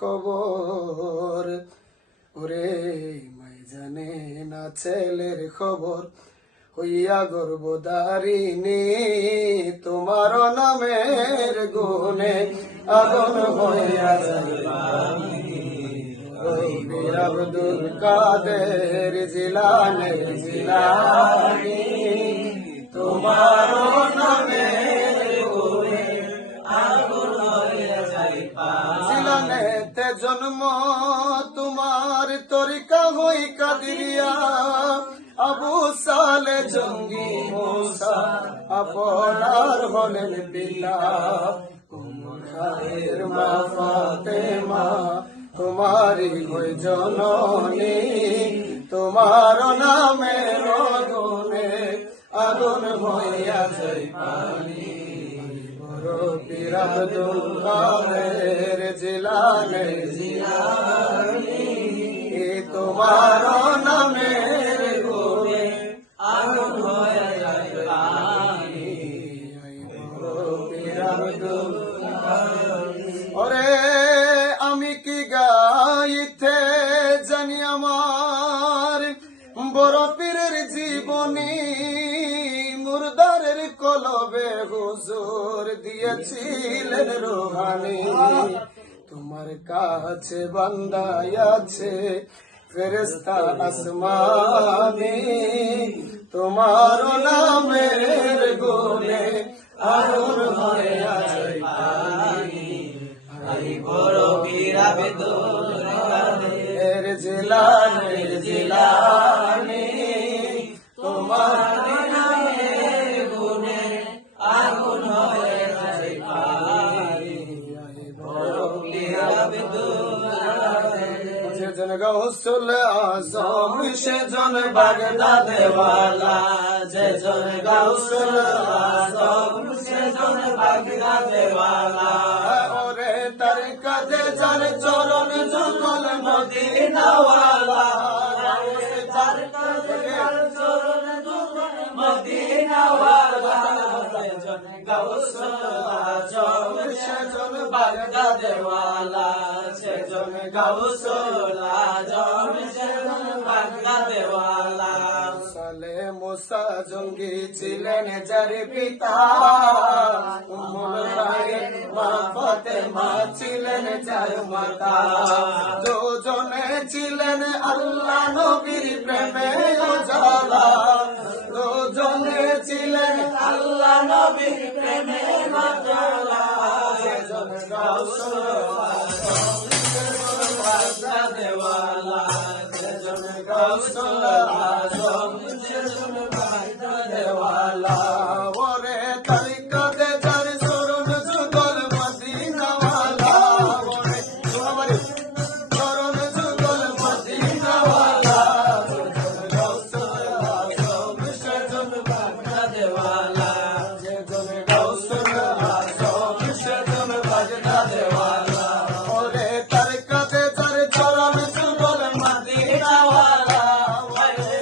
খবর ওরে মাই জানে না ছেলের খবর হইয়া গর্ভধারিণী তোমার নামের গুণে আগুন হইয়া যাইবে আব্দুল কাদের জিলানী জিলানী তোমার নামের গুণে আগুন হইয়া যাইবে জিলানেতে জন্ম তোমার তরিকা হই কাদিরিয়া আবু সালে জঙ্গি মুসা আপনার হলেন পিতা উম্মতের মা ফাতেমা তোমারি হই জননী তোমার নামের গুণে আগুন হইয়া যায় পানি পীর আব্দুল কাদের জিলানী জিলানী তোমার নামের গুণে আগুন হয়ে যায় পানি পীর আব্দুল ওরে আমি কি গাইতে জানি আমার বড় পীরের জীবনী মুর্দারের কলবে হুজুর দিয়েছিলেন রুহানি তোমার কাছে বান্দায় আছে ফেরেশতা আসমানি তোমার নামের গুণে আগুন হয়ে যায় পানি আই বড় পীর আব্দুল কাদের জিলানী জিলানী তোমার নামের গুণে আগুন হয়ে যায় পানি আই বড় পীর আব্দুল কাদের যেজন গৌসুল আজম সেজন বাগদাদে ওয়ালা যেজন গৌসুল আজম সেজন বাগদাদে ওয়ালা ওরে তার কাছে যার চরণ যুগল মদিনা ওয়ালা তার কাছে যার চরণ যুগল মদিনা ওয়ালা যেজন গৌসুল আজম সেজন বাগদাদে ওয়ালা সেজন গৌসুল আজম সেজন বাগদাদে ওয়ালা সালে মুসা জঙ্গি ছিলেন যার পিতা উম্মুল খায়ের মা ফাতেমা ছিলেন যার মাতা দুজনে ছিলেন আল্লাহ নবীর প্রেমে উজালা দুজনে ছিলেন আল্লাহ নবীর প্রেমে উজালা সেজন গৌসুল বাগদাদে ওয়ালা সেজন গৌসুল আজম সেজন বাগদাদে ওয়ালা ওরে তরিকাতে যার চরণ যুগল মদিনা ওয়ালা ওরে তোমার চরণ যুগল মদিনা ওয়ালা সেজন গৌসুল আজম সেজন বাগদাদে ওয়ালা সেজন গৌসুল আজম সেজন বাগদাদে ওয়ালা ওরে তরিকাতে যার চরণ যুগল মদিনা ওয়ালা ওরে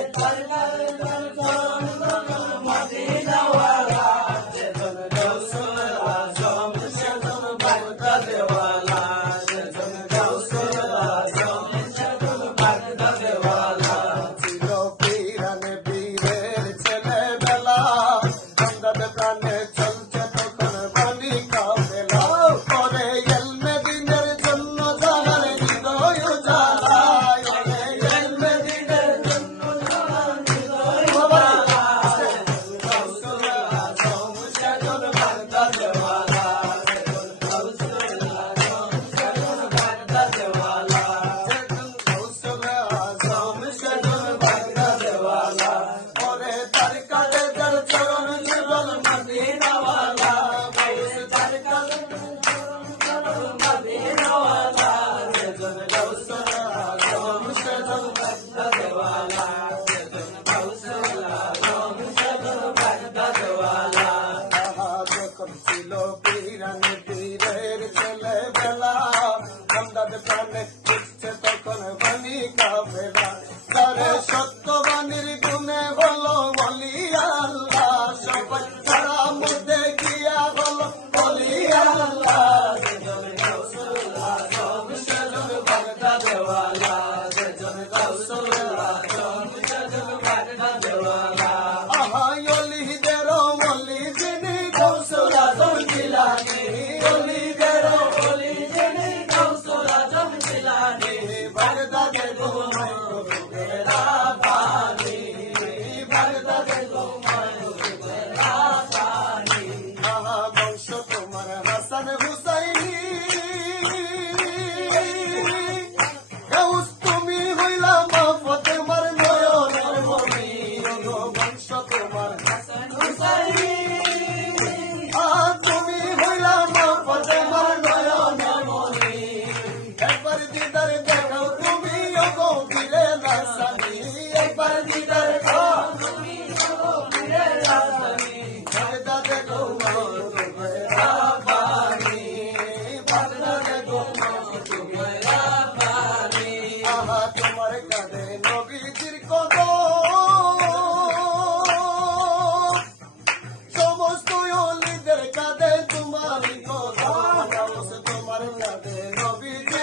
নবীজি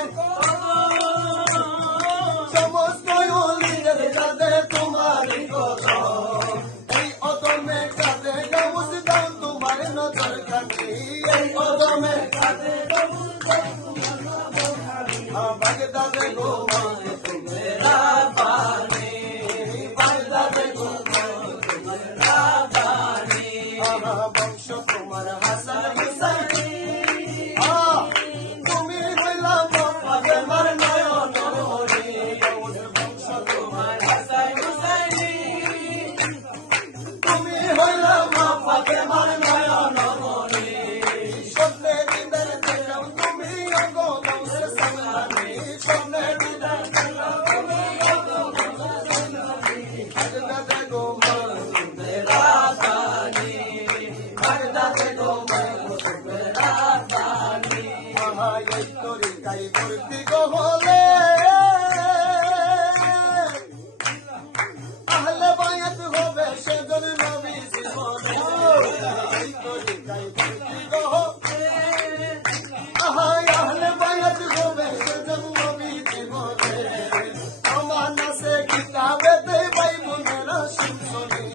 সমস্ত ওলিদের কাঁধে তোমারই কদম এই অদমে কাঁধে গাউস দাও তোমার নজর কাটি এই অদমে কাঁধে গাউস দাও তোমার নজর কাটি বাগদাদে গো